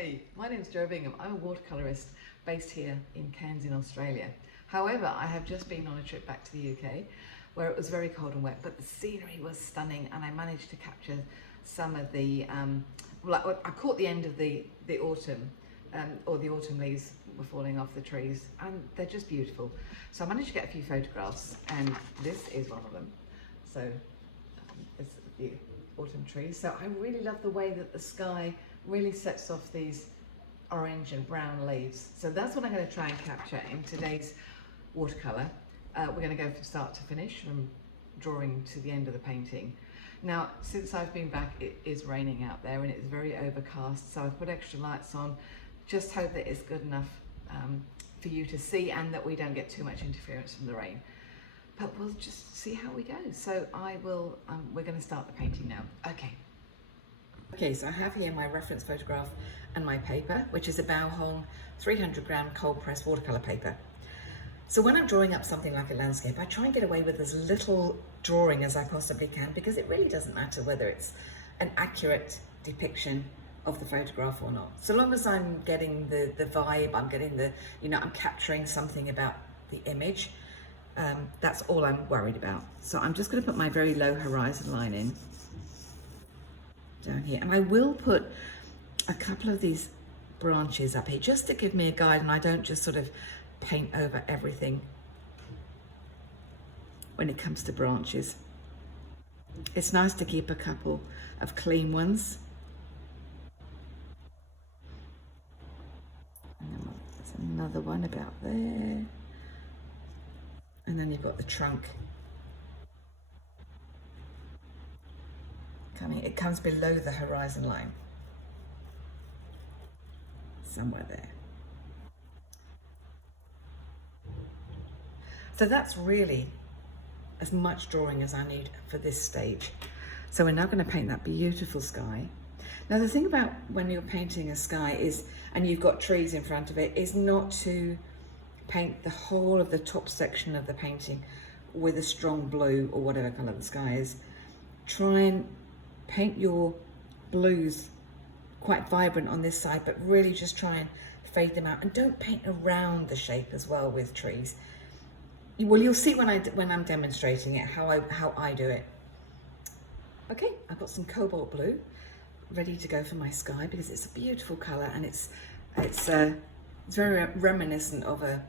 Hi, my name's Jo Bingham. I'm a watercolourist based here in Cairns in Australia. However, I have just been on a trip back to the UK where it was very cold and wet, but the scenery was stunning and I managed to capture some of the, I caught the end of the autumn, or the autumn leaves were falling off the trees and they're just beautiful. So I managed to get a few photographs and this is one of them. So it's the autumn trees. So I really love the way that the sky really sets off these orange and brown leaves. So that's what I'm going to try and capture in today's watercolour. We're going to go from start to finish, from drawing to the end of the painting. Now, since I've been back, it is raining out there and it's very overcast, so I've put extra lights on. Just hope that it's good enough for you to see and that we don't get too much interference from the rain. But we'll just see how we go. So we're going to start the painting now. Okay, so I have here my reference photograph and my paper, which is a Bao Hong 300 gram cold pressed watercolour paper. So when I'm drawing up something like a landscape, I try and get away with as little drawing as I possibly can, because it really doesn't matter whether it's an accurate depiction of the photograph or not. So long as I'm getting the vibe, I'm getting I'm capturing something about the image, that's all I'm worried about. So I'm just going to put my very low horizon line in down here, and I will put a couple of these branches up here just to give me a guide, and I don't just sort of paint over everything when it comes to branches. It's nice to keep a couple of clean ones. And then there's another one about there, and then you've got the trunk coming. It comes below the horizon line, somewhere there. So that's really as much drawing as I need for this stage. So we're now going to paint that beautiful sky. Now the thing about when you're painting a sky is, and you've got trees in front of it, is not to paint the whole of the top section of the painting with a strong blue or whatever colour the sky is. Try and paint your blues quite vibrant on this side, but really just try and fade them out, and don't paint around the shape as well with trees. Well, you'll see when I'm demonstrating it how I do it. Okay, I've got some cobalt blue ready to go for my sky because it's a beautiful colour, and it's very reminiscent of a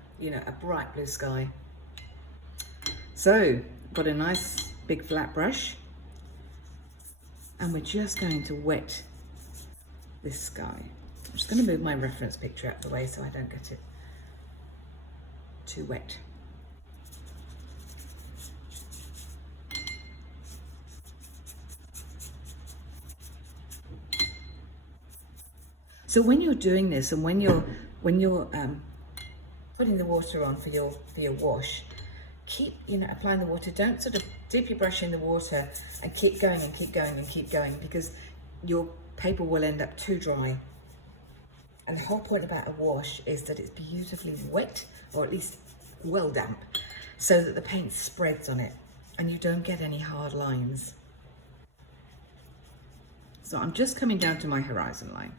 bright blue sky. So got a nice big flat brush, and we're just going to wet this sky. I'm just going to move my reference picture out of the way so I don't get it too wet. So when you're doing this, and when you're putting the water on for your wash, keep applying the water. Don't sort of dip your brush in the water and keep going and keep going and keep going, because your paper will end up too dry. And the whole point about a wash is that it's beautifully wet, or at least well damp, so that the paint spreads on it and you don't get any hard lines. So I'm just coming down to my horizon line.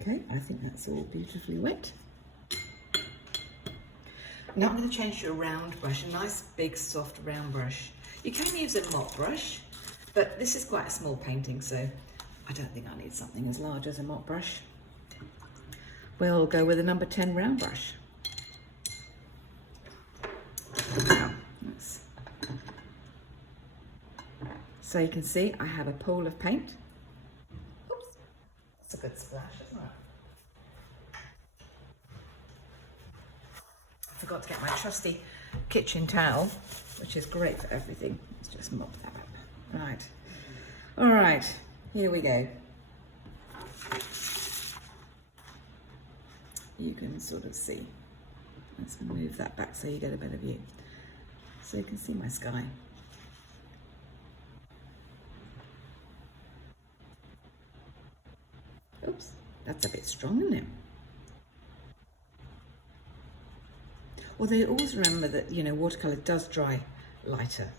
Okay, I think that's all beautifully wet. Now I'm going to change to a round brush, a nice big soft round brush. You can use a mop brush, but this is quite a small painting, so I don't think I need something as large as a mop brush. We'll go with a number 10 round brush. Now, so you can see I have a pool of paint. Oops, that's a good splash, isn't it? I forgot to get my trusty kitchen towel, which is great for everything. Let's just mop that up. Right. All right, here we go. You can sort of see. Let's move that back so you get a better view. So you can see my sky. Oops, that's a bit strong, isn't it? Although always remember that, you know, watercolour does dry lighter.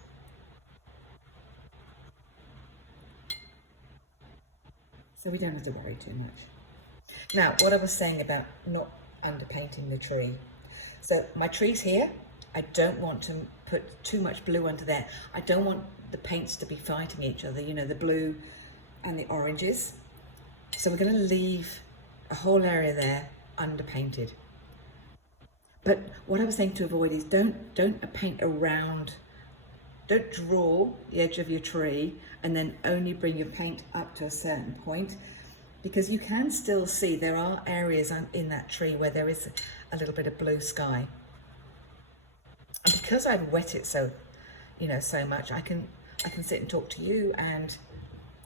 So we don't have to worry too much. Now, what I was saying about not underpainting the tree. So my tree's here. I don't want to put too much blue under there. I don't want the paints to be fighting each other, you know, the blue and the oranges. So we're going to leave a whole area there underpainted. But what I was saying to avoid is don't paint around, don't draw the edge of your tree and then only bring your paint up to a certain point, because you can still see there are areas in that tree where there is a little bit of blue sky. And because I've wet it so, you know, so much, I can sit and talk to you, and,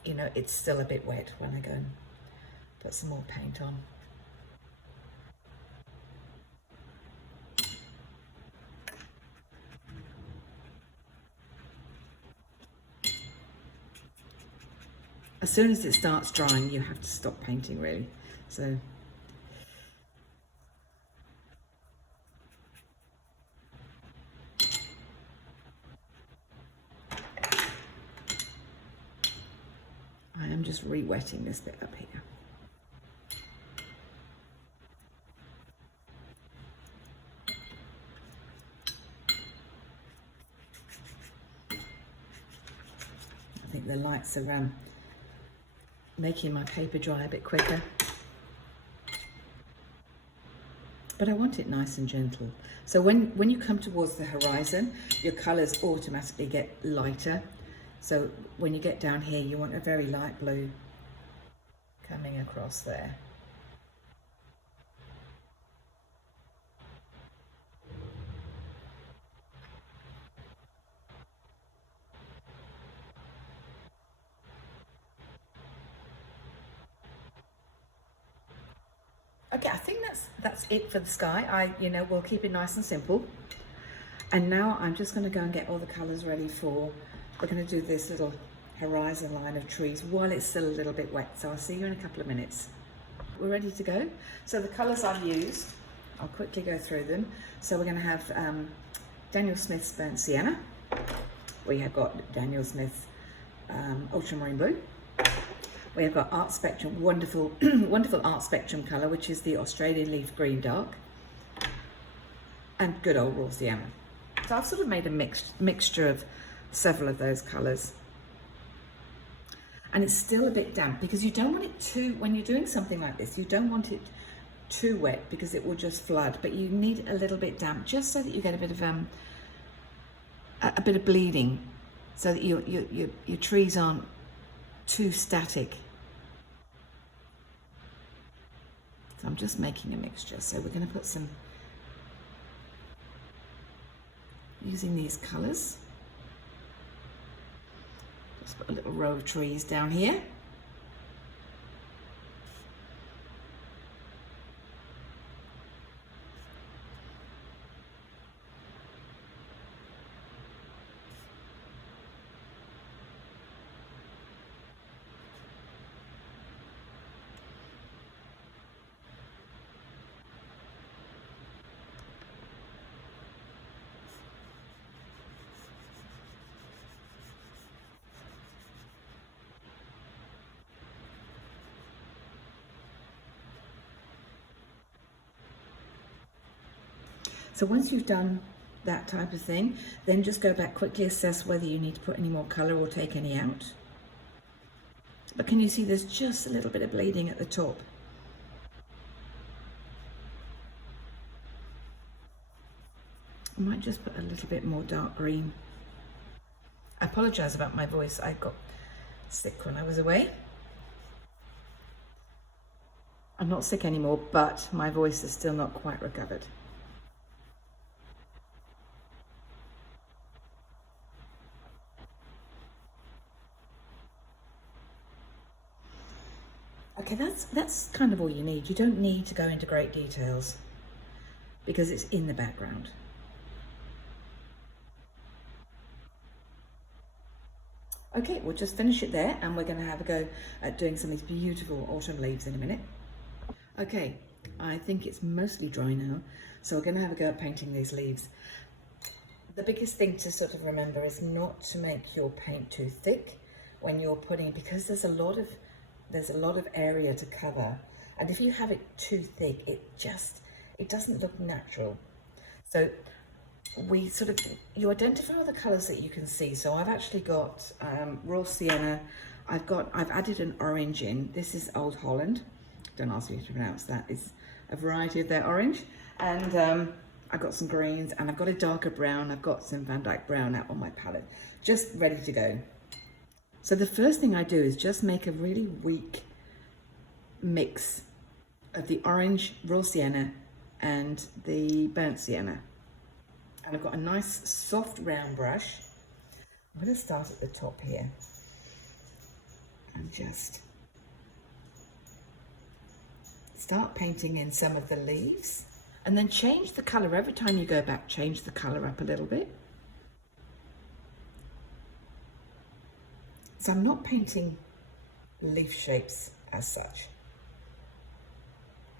you know, it's still a bit wet when I go and put some more paint on. As soon as it starts drying, you have to stop painting, really. So I am just re-wetting this bit up here. I think the lights are making my paper dry a bit quicker. But I want it nice and gentle. So when you come towards the horizon, your colours automatically get lighter. So when you get down here, you want a very light blue coming across there. Okay, I think that's it for the sky. We'll keep it nice and simple. And now I'm just going to go and get all the colours ready for, we're going to do this little horizon line of trees while it's still a little bit wet. So I'll see you in a couple of minutes. We're ready to go. So the colours I've used, I'll quickly go through them. So we're going to have Daniel Smith's Burnt Sienna. We have got Daniel Smith's Ultramarine Blue. We have got Art Spectrum, wonderful, wonderful Art Spectrum colour, which is the Australian Leaf Green Dark, and good old raw sienna. So I've sort of made a mixture of several of those colours. And it's still a bit damp, because you don't want it too, when you're doing something like this, you don't want it too wet because it will just flood, but you need a little bit damp just so that you get a bit of bleeding, so that your trees aren't too static. So I'm just making a mixture. So we're going to put some, using these colours. Just put a little row of trees down here. So once you've done that type of thing, then just go back, quickly assess whether you need to put any more colour or take any out. But can you see there's just a little bit of bleeding at the top? I might just put a little bit more dark green. I apologise about my voice. I got sick when I was away. I'm not sick anymore, but my voice is still not quite recovered. Okay, that's kind of all you need. You don't need to go into great details because it's in the background. Okay, we'll just finish it there, and we're going to have a go at doing some of these beautiful autumn leaves in a minute. Okay, I think it's mostly dry now, so we're going to have a go at painting these leaves. The biggest thing to sort of remember is not to make your paint too thick when you're putting, because there's a lot of area to cover, and if you have it too thick, it doesn't look natural. So you identify all the colours that you can see. So I've actually got raw sienna. I've added an orange in. This is Old Holland. Don't ask me to pronounce that. It's a variety of their orange. And I've got some greens, and I've got a darker brown. I've got some Van Dyke brown out on my palette, just ready to go. So the first thing I do is just make a really weak mix of the orange raw sienna and the burnt sienna. And I've got a nice soft round brush. I'm going to start at the top here and just start painting in some of the leaves, and then change the colour every time you go back. Change the colour up a little bit. So I'm not painting leaf shapes as such.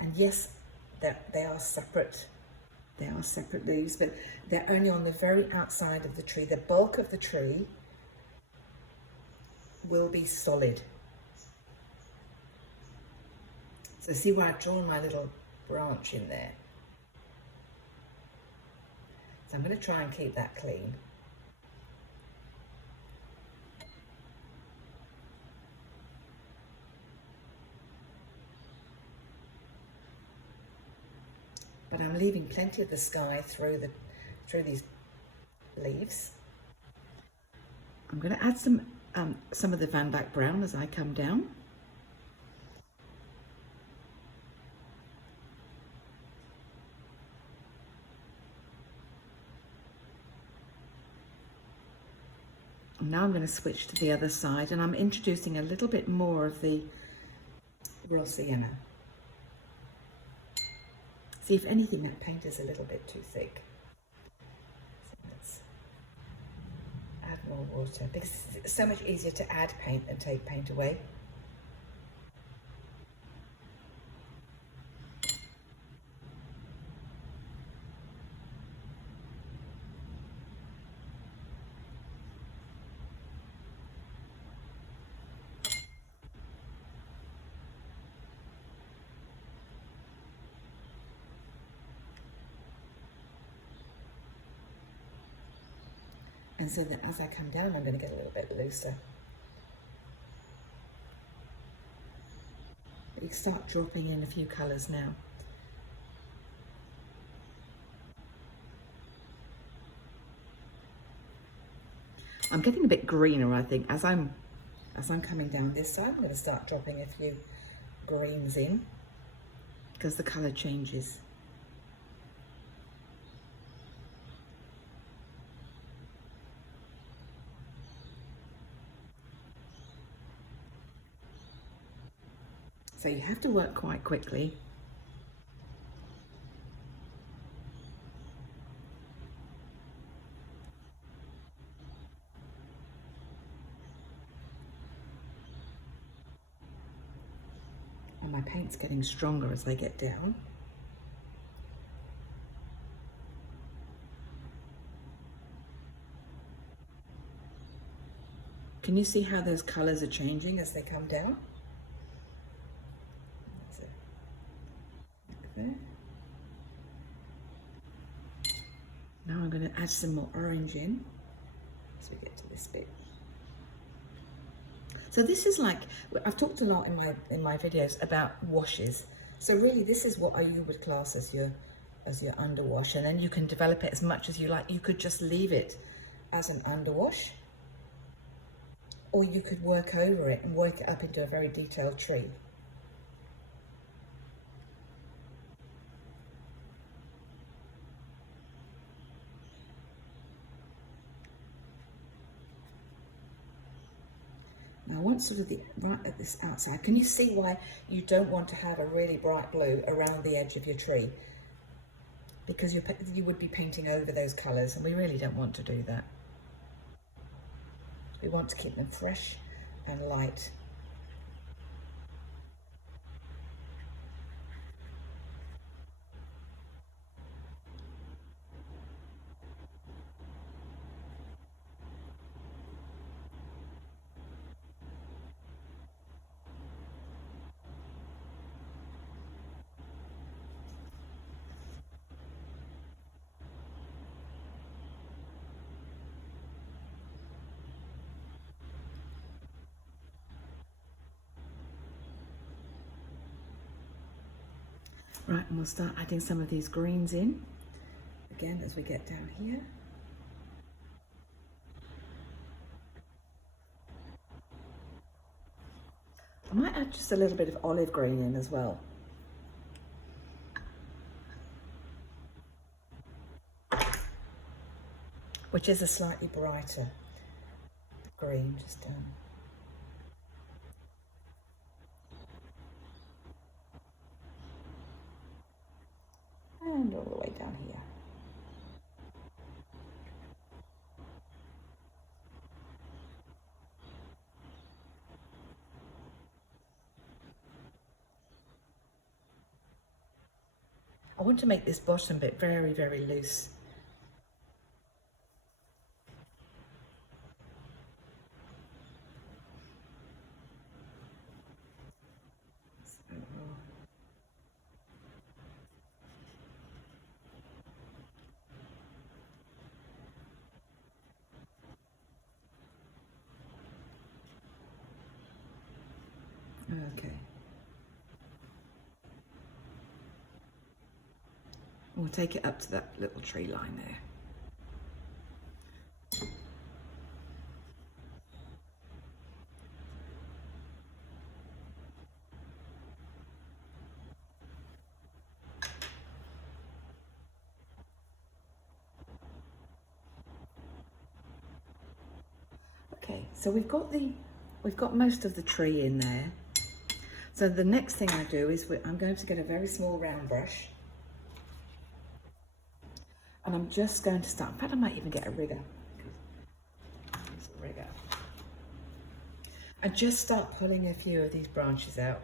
And yes, they are separate. They are separate leaves, but they're only on the very outside of the tree. The bulk of the tree will be solid. So see where I've drawn my little branch in there. So I'm going to try and keep that clean. But I'm leaving plenty of the sky through these leaves. I'm going to add some of the Van Dyke brown as I come down. And now I'm going to switch to the other side, and I'm introducing a little bit more of the raw sienna. See, if anything, that paint is a little bit too thick. So let's add more water, because it's so much easier to add paint than take paint away. And so that as I come down, I'm going to get a little bit looser. You can start dropping in a few colours now. I'm getting a bit greener, I think, as I'm coming down this side. I'm going to start dropping a few greens in, because the colour changes. So you have to work quite quickly. And my paint's getting stronger as I get down. Can you see how those colours are changing as they come down? There. Now I'm going to add some more orange in as we get to this bit. So this is like, I've talked a lot in my videos about washes. So really this is what you would class as your underwash, and then you can develop it as much as you like. You could just leave it as an underwash, or you could work over it and work it up into a very detailed tree. Now I want sort of right at this outside. Can you see why you don't want to have a really bright blue around the edge of your tree? Because you would be painting over those colours, and we really don't want to do that. We want to keep them fresh and light. Right, and we'll start adding some of these greens in, again, as we get down here. I might add just a little bit of olive green in as well. Which is a slightly brighter green, just and all the way down here. I want to make this bottom bit very, very loose. Okay. We'll take it up to that little tree line there. Okay, so we've got most of the tree in there. So the next thing I do is I'm going to get a very small round brush, and I'm just going to start. In fact, I might even get a rigger. Use a rigger. And just start pulling a few of these branches out.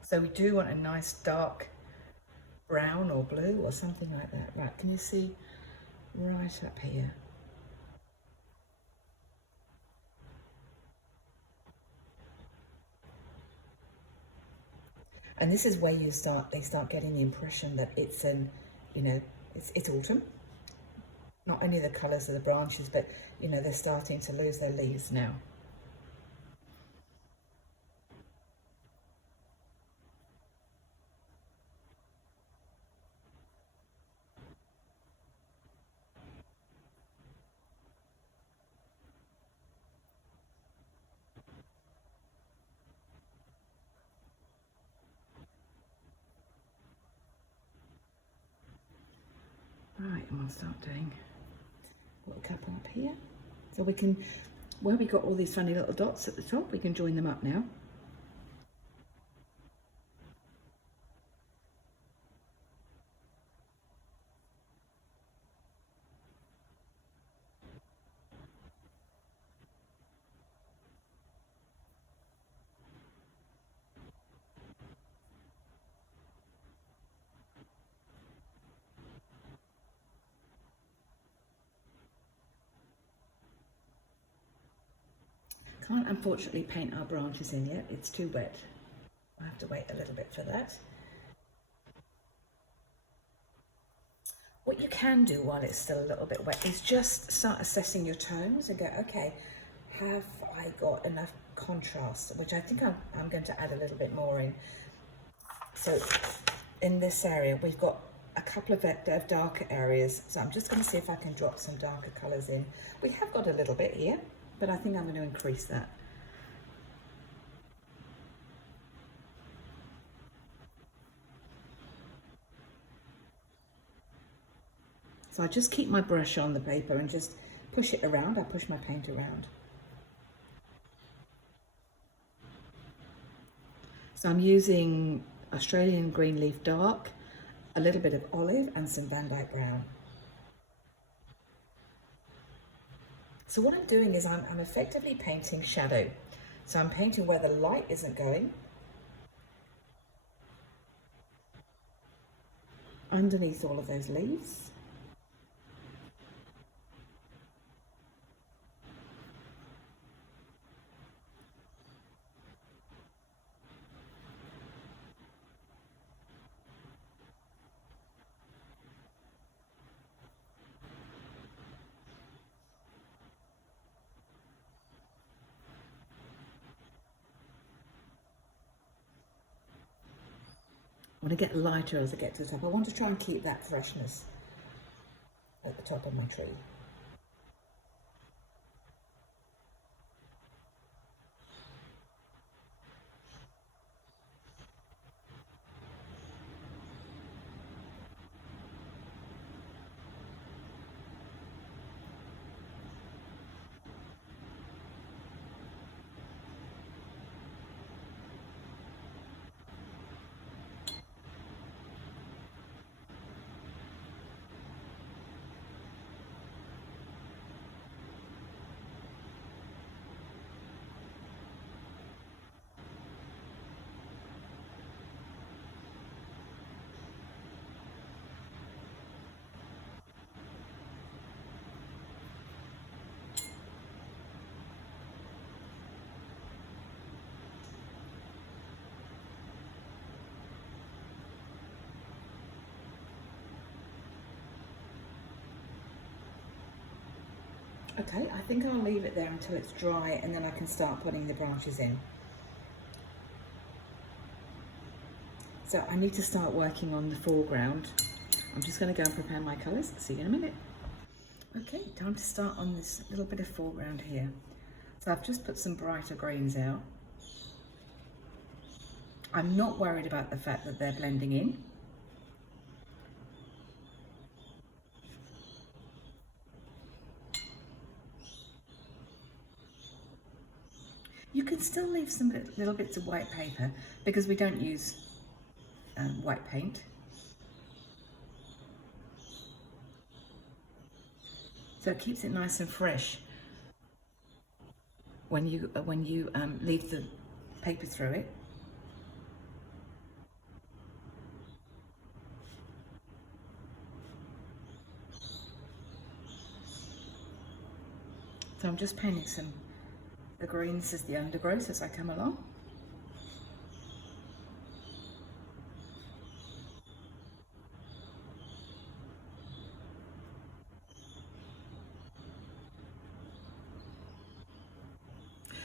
So we do want a nice dark brown or blue or something like that. Right, can you see right up here? And this is where they start getting the impression that it's it's autumn. Not only the colours of the branches, but they're starting to lose their leaves now. Right, and we'll start doing a couple up here. So we can, where we got all these funny little dots at the top, we can join them up now. Can't unfortunately paint our branches in yet, it's too wet. I have to wait a little bit for that. What you can do while it's still a little bit wet is just start assessing your tones and go, okay, have I got enough contrast? Which I think I'm going to add a little bit more in. So in this area, we've got a couple of darker areas. So I'm just going to see if I can drop some darker colours in. We have got a little bit here, but I think I'm going to increase that. So I just keep my brush on the paper and just push it around. I push my paint around. So I'm using Australian Green Leaf Dark, a little bit of olive and some Van Dyke Brown. So what I'm doing is I'm effectively painting shadow. So I'm painting where the light isn't going, underneath all of those leaves. I want to get lighter as I get to the top. I want to try and keep that freshness at the top of my tree. Okay, I think I'll leave it there until it's dry and then I can start putting the branches in. So I need to start working on the foreground. I'm just going to go and prepare my colours. See you in a minute. Okay, time to start on this little bit of foreground here. So I've just put some brighter greens out. I'm not worried about the fact that they're blending in. You can still leave some little bits of white paper because we don't use white paint. So it keeps it nice and fresh when you leave the paper through it. So I'm just painting the greens as the undergrowth as I come along.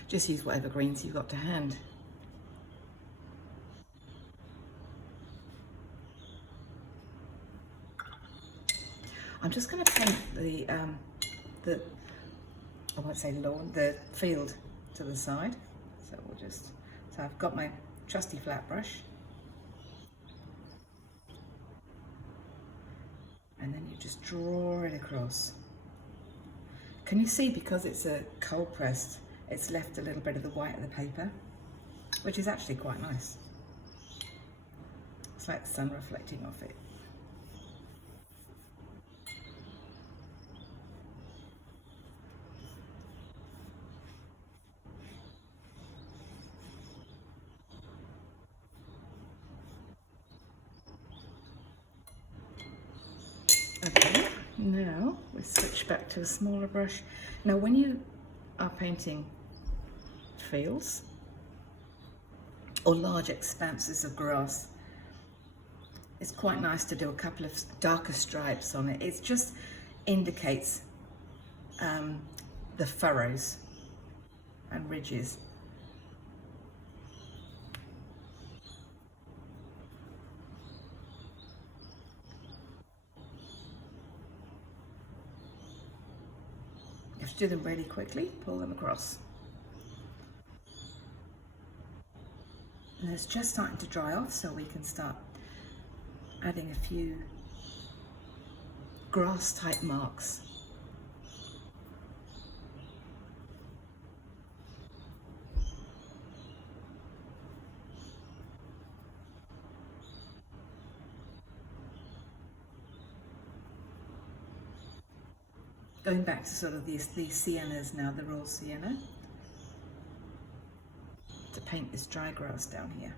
Just use whatever greens you've got to hand. I'm just going to paint the I won't say lawn, the field to the side. So so I've got my trusty flat brush. And then you just draw it across. Can you see, because it's a cold pressed, it's left a little bit of the white of the paper, which is actually quite nice. It's like the sun reflecting off it. Okay, now we switch back to a smaller brush. Now when you are painting fields or large expanses of grass, it's quite nice to do a couple of darker stripes on it. It just indicates the furrows and ridges. You have to do them really quickly, pull them across. And it's just starting to dry off, so we can start adding a few grass type marks. Going back to sort of these siennas now, the raw sienna, to paint this dry grass down here.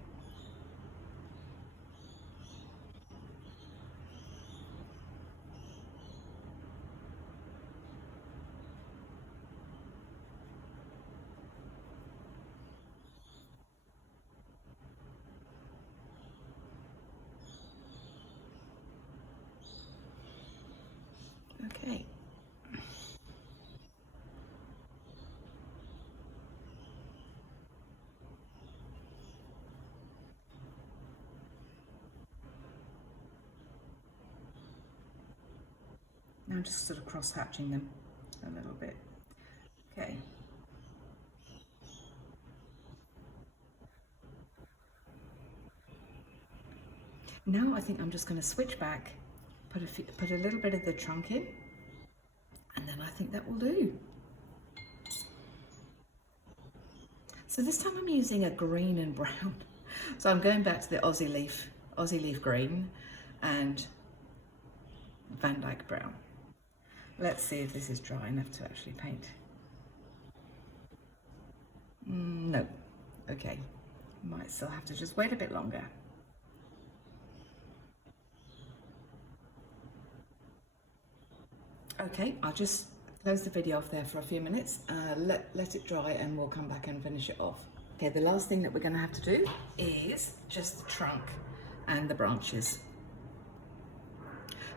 Okay. I'm just sort of cross-hatching them a little bit. Okay. Now I think I'm just going to switch back, put a little bit of the trunk in, and then I think that will do. So this time I'm using a green and brown. So I'm going back to the Aussie leaf green and Van Dyke brown. Let's see if this is dry enough to actually paint. No. Okay. Might still have to just wait a bit longer. Okay, I'll just close the video off there for a few minutes, let it dry, and we'll come back and finish it off. Okay, the last thing that we're going to have to do is just the trunk and the branches.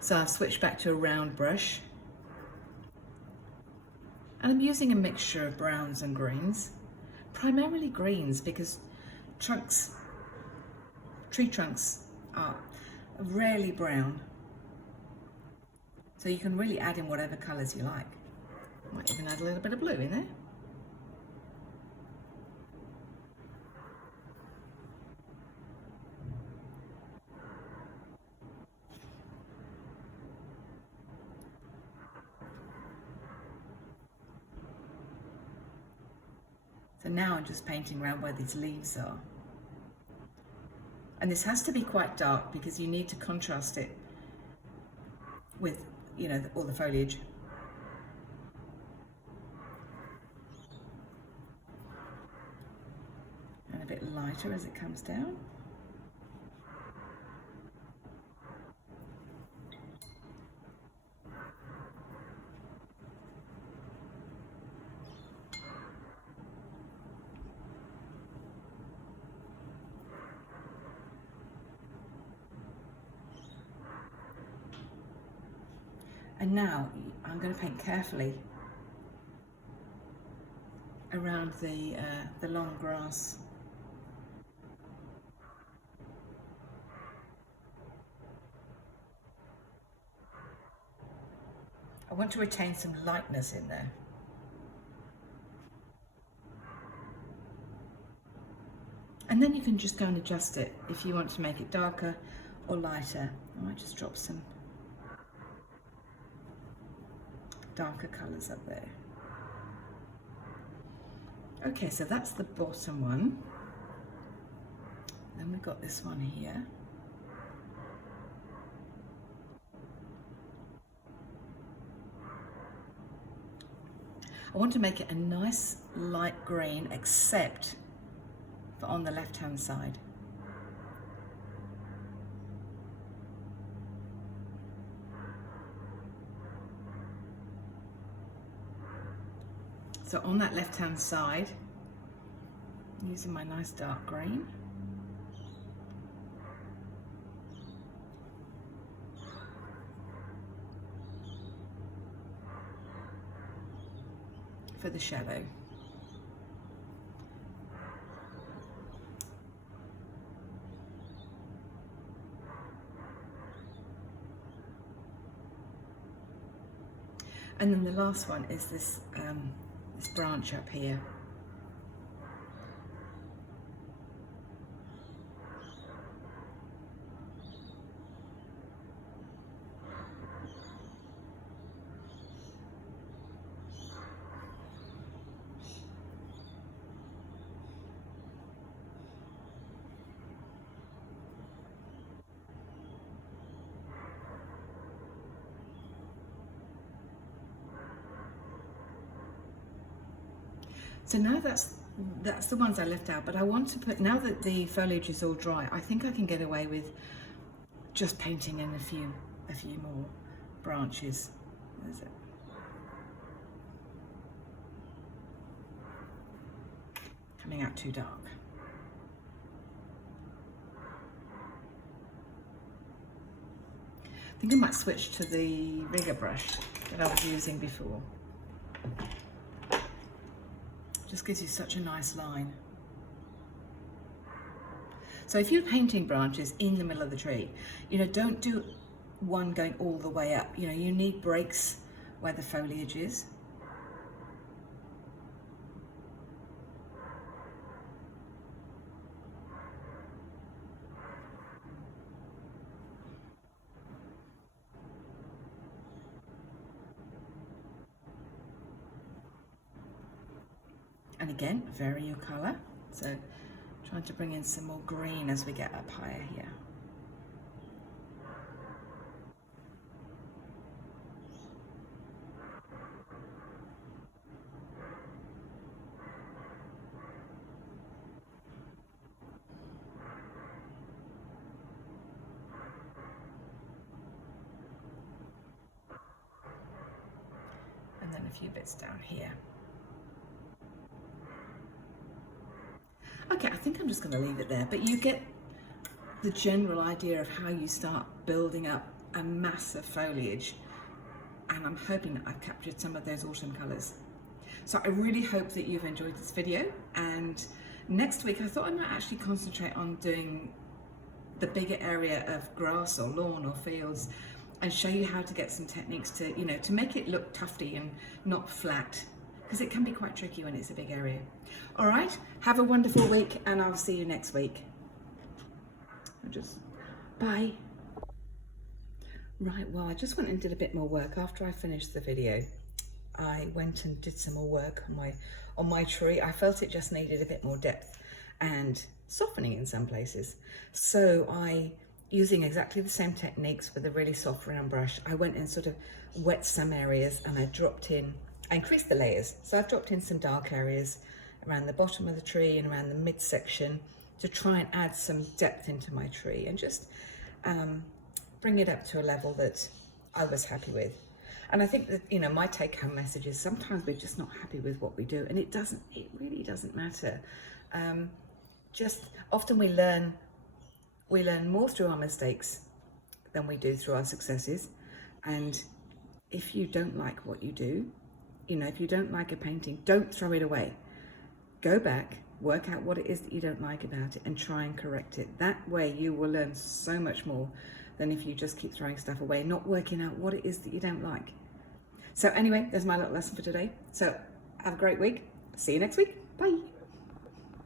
So I've switched back to a round brush, and I'm using a mixture of browns and greens, primarily greens, because tree trunks are rarely brown. So you can really add in whatever colours you like. Might even add a little bit of blue in there. So now I'm just painting around where these leaves are. And this has to be quite dark because you need to contrast it with, you know, all the foliage. And a bit lighter as it comes down. And now I'm going to paint carefully around the long grass. I want to retain some lightness in there. And then you can just go and adjust it if you want to make it darker or lighter. I might just drop some darker colours up there. Okay, so that's the bottom one. Then we've got this one here. I want to make it a nice light green, except for on the left-hand side. So on that left-hand side, using my nice dark green. For the shadow. And then the last one is this this branch up here. So now that's the ones I left out, but I want to put, now that the foliage is all dry, I think I can get away with just painting in a few more branches. There's it. Coming out too dark. I think I might switch to the rigger brush that I was using before. Just gives you such a nice line. So if you're painting branches in the middle of the tree, you know, don't do one going all the way up. You know, you need breaks where the foliage is. And again, vary your colour. So trying to bring in some more green as we get up higher here. And then a few bits down here. Okay, I think I'm just going to leave it there, but you get the general idea of how you start building up a mass of foliage, and I'm hoping that I've captured some of those autumn colours. So I really hope that you've enjoyed this video, and next week I thought I might actually concentrate on doing the bigger area of grass or lawn or fields and show you how to get some techniques to, you know, to make it look tufty and not flat, because it can be quite tricky when it's a big area. All right, have a wonderful week, and I'll see you next week. Bye. Right, well, I just went and did a bit more work after I finished the video. I went and did some more work on my tree. I felt it just needed a bit more depth and softening in some places. So using exactly the same techniques with a really soft round brush, I went and sort of wet some areas, and I increased the layers. So I've dropped in some dark areas around the bottom of the tree and around the midsection to try and add some depth into my tree and just bring it up to a level that I was happy with. And I think that, you know, my take-home message is sometimes we're just not happy with what we do, and it really doesn't matter. Just often we learn more through our mistakes than we do through our successes. And if you don't like what you do, you know, if you don't like a painting, don't throw it away. Go back, work out what it is that you don't like about it, and try and correct it. That way you will learn so much more than if you just keep throwing stuff away, not working out what it is that you don't like. So anyway, there's my little lesson for today. So have a great week. See you next week. Bye.